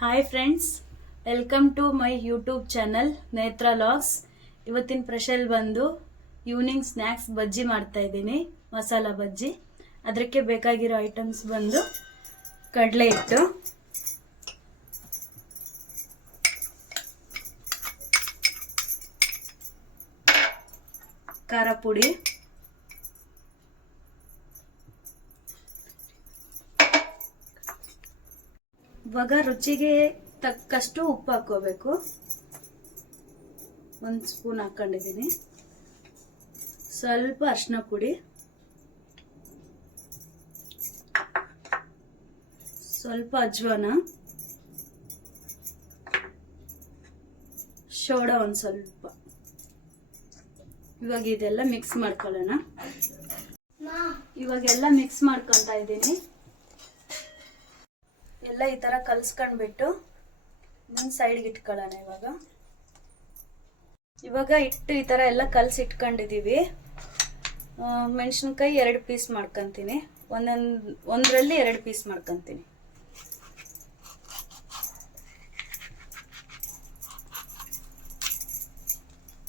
Hi friends, welcome to my YouTube channel Netra logs. ಇವತ್ತಿನ special ಬಂದು evening snacks bajji ಮಾಡ್ತಾ ಇದ್ದೀನಿ, ಮಸಾಲ ಬಜ್ಜಿ. ಅದಕ್ಕೆ ಬೇಕಾಗಿರೋ ಐಟಮ್ಸ್ ಬಂದು ಕಡಲೆ ಹಿಟ್ಟು, ಖಾರ ಪುಡಿ, ಇವಾಗ ರುಚಿಗೆ ತಕ್ಕಷ್ಟು ಉಪ್ಪು ಹಾಕೋಬೇಕು. 1 ಸ್ಪೂನ್ ಹಾಕೊಂಡಿದ್ದೀನಿ. ಸ್ವಲ್ಪ ಅರಿಶಿನ ಪುಡಿ, ಸ್ವಲ್ಪ ಅಜ್ವಾನ, ಸೋಡಾ ಒಂದು ಸ್ವಲ್ಪ. ಇವಾಗ ಇದೆಲ್ಲ ಮಿಕ್ಸ್ ಮಾಡ್ಕೊಳ್ಳೋಣ. ಇವಾಗೆಲ್ಲ ಮಿಕ್ಸ್ ಮಾಡ್ಕೊತಾ ಇದ್ದೀನಿ. ಎಲ್ಲ ಈ ತರ ಕಲ್ಸ್ಕೊಂಡ್ಬಿಟ್ಟು ಒಂದು ಸೈಡ್ಗೆ ಇಟ್ಕೊಳ್ಳೋಣ. ಇವಾಗ ಹಿಟ್ಟು ಈ ತರ ಎಲ್ಲ ಕಲ್ಸಿ ಇಟ್ಕೊಂಡಿದೀವಿ. ಮೆಣಸಿನ್ಕಾಯಿ 2 ಪೀಸ್ ಮಾಡ್ಕೊಂತೀನಿ. ಒಂದರಲ್ಲಿ 2 ಪೀಸ್ ಮಾಡ್ಕೊಂತೀನಿ.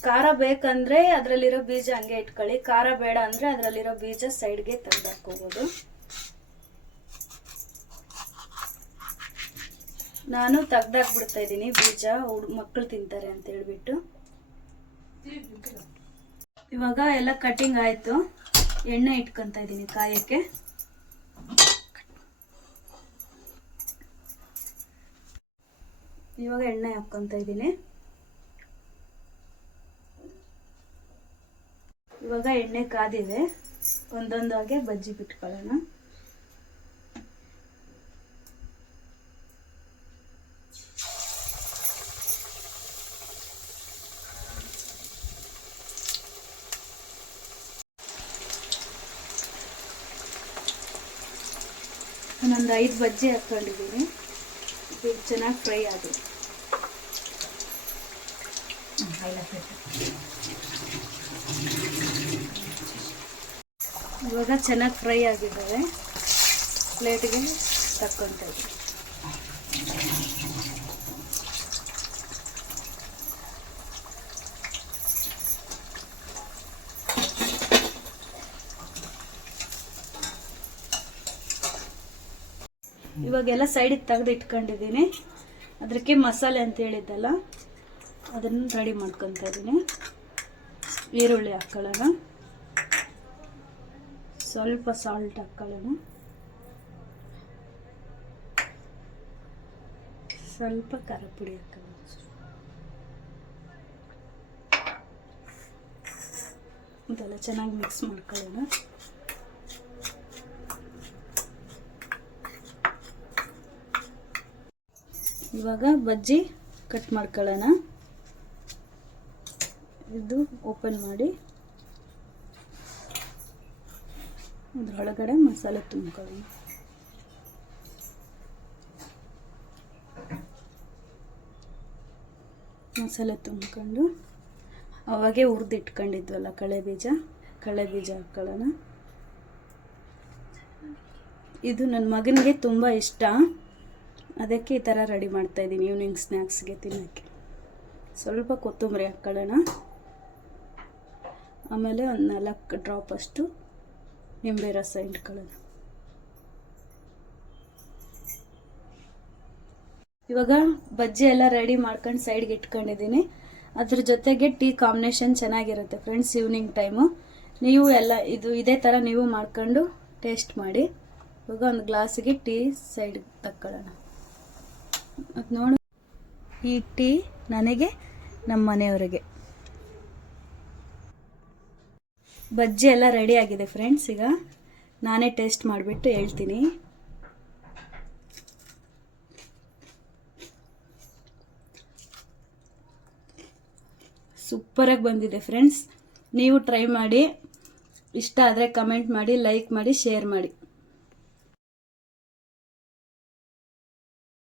ಖಾರ ಬೇಕಂದ್ರೆ ಅದರಲ್ಲಿರೋ ಬೀಜ ಹಂಗೆ ಇಟ್ಕೊಳ್ಳಿ. ಖಾರ ಬೇಡ ಅಂದ್ರೆ ಅದರಲ್ಲಿರೋ ಬೀಜ ಸೈಡ್ಗೆ ತೆಗೆದು ಹಾಕೋಬಹುದು. ನಾನು ತೆಗ್ದಾಕ್ಬಿಡ್ತಾ ಇದ್ದೀನಿ ಬೀಜ, ಮಕ್ಕಳು ತಿಂತಾರೆ ಅಂತ ಹೇಳ್ಬಿಟ್ಟು. ಇವಾಗ ಎಲ್ಲ ಕಟಿಂಗ್ ಆಯ್ತು. ಎಣ್ಣೆ ಇಟ್ಕೊಂತ ಇದ್ದೀನಿ ಕಾಯಕ್ಕೆ. ಇವಾಗ ಎಣ್ಣೆ ಹಾಕ್ಕೊಂತ ಇದ್ದೀನಿ. ಇವಾಗ ಎಣ್ಣೆ ಕಾದಿದೆ. ಒಂದೊಂದಾಗೆ ಬಜ್ಜಿ ಬಿಟ್ಕೊಳ್ಳೋಣ. ಒಂದೊಂದು 5 ಬಜ್ಜಿ ಹಾಕ್ಕೊಂಡಿದ್ದೀನಿ. ಇದು ಚೆನ್ನಾಗಿ ಫ್ರೈ ಆಗಿದೆ. ಇವಾಗ ಚೆನ್ನಾಗಿ ಫ್ರೈ ಆಗಿದ್ದಾವೆ. ಪ್ಲೇಟ್ಗೆ ತಕ್ಕೊಂತ ಇದ್ದೀನಿ. ಇವಾಗೆಲ್ಲ ಸೈಡಿಗೆ ತೆಗೆದು ಇಟ್ಕೊಂಡಿದ್ದೀನಿ. ಅದಕ್ಕೆ ಮಸಾಲೆ ಅಂತ ಹೇಳಿದ್ದಲ್ಲ, ಅದನ್ನು ರೆಡಿ ಮಾಡ್ಕೊತಾ ಇದ್ದೀನಿ. ಈರುಳ್ಳಿ ಹಾಕ್ಕೊಳ್ಳೋಣ, ಸ್ವಲ್ಪ ಸಾಲ್ಟ್ ಹಾಕ್ಕೊಳ್ಳೋಣ, ಸ್ವಲ್ಪ ಖಾರ ಪುಡಿ ಹಾಕ್ಕೊಳ್ಳೋಣ. ಇದೆಲ್ಲ ಚೆನ್ನಾಗಿ ಮಿಕ್ಸ್ ಮಾಡ್ಕೊಳ್ಳೋಣ. ಇವಾಗ ಬಜ್ಜಿ ಕಟ್ ಮಾಡ್ಕೊಳ್ಳೋಣ. ಇದು ಓಪನ್ ಮಾಡಿ ಅದರೊಳಗಡೆ ಮಸಾಲೆ ತುಂಬ್ಕೊಳ್ಳೋಣ. ಮಸಾಲೆ ತುಂಬ್ಕೊಂಡು ಅವಾಗೆ ಹುರಿದಿಟ್ಕೊಂಡಿದ್ವಲ್ಲ ಕಳೆ ಬೀಜ ಹಾಕ್ಕೊಳ್ಳೋಣ. ಇದು ನನ್ನ ಮಗನಿಗೆ ತುಂಬ ಇಷ್ಟ, ಅದಕ್ಕೆ ಈ ಥರ ರೆಡಿ ಮಾಡ್ತಾ ಇದ್ದೀನಿ ಈವ್ನಿಂಗ್ ಸ್ನ್ಯಾಕ್ಸ್ಗೆ ತಿನ್ನೋಕ್ಕೆ. ಸ್ವಲ್ಪ ಕೊತ್ತಂಬರಿ ಹಾಕ್ಕೊಳ್ಳೋಣ. ಆಮೇಲೆ ಒಂದು 4 ಡ್ರಾಪ್ ಅಷ್ಟು ನಿಂಬೆ ರಸ ಇಟ್ಕೊಳ್ಳೋಣ. ಇವಾಗ ಬಜ್ಜಿ ಎಲ್ಲ ರೆಡಿ ಮಾಡ್ಕೊಂಡು ಸೈಡ್ಗೆ ಇಟ್ಕೊಂಡಿದ್ದೀನಿ. ಅದ್ರ ಜೊತೆಗೆ ಟೀ ಕಾಂಬಿನೇಷನ್ ಚೆನ್ನಾಗಿರುತ್ತೆ ಫ್ರೆಂಡ್ಸ್ ಈವ್ನಿಂಗ್ ಟೈಮು. ನೀವು ಎಲ್ಲ ಇದೇ ಥರ ನೀವು ಮಾಡ್ಕೊಂಡು ಟೇಸ್ಟ್ ಮಾಡಿ. ಇವಾಗ ಒಂದು ಗ್ಲಾಸಿಗೆ ಟೀ ಸೈಡ್ಗೆ ತಕ್ಕೊಳ್ಳೋಣ. ಅದು ನೋಡು, ಈ ಟೀ ನನಗೆ, ನಮ್ಮ ಮನೆಯವರಿಗೆ. ಬಜ್ಜಿ ಎಲ್ಲ ರೆಡಿ ಆಗಿದೆ ಫ್ರೆಂಡ್ಸ್. ಈಗ ನಾನೇ ಟೇಸ್ಟ್ ಮಾಡಿಬಿಟ್ಟು ಹೇಳ್ತೀನಿ. ಸೂಪರಾಗಿ ಬಂದಿದೆ ಫ್ರೆಂಡ್ಸ್. ನೀವು ಟ್ರೈ ಮಾಡಿ. ಇಷ್ಟ ಆದರೆ ಕಮೆಂಟ್ ಮಾಡಿ, ಲೈಕ್ ಮಾಡಿ, ಶೇರ್ ಮಾಡಿ.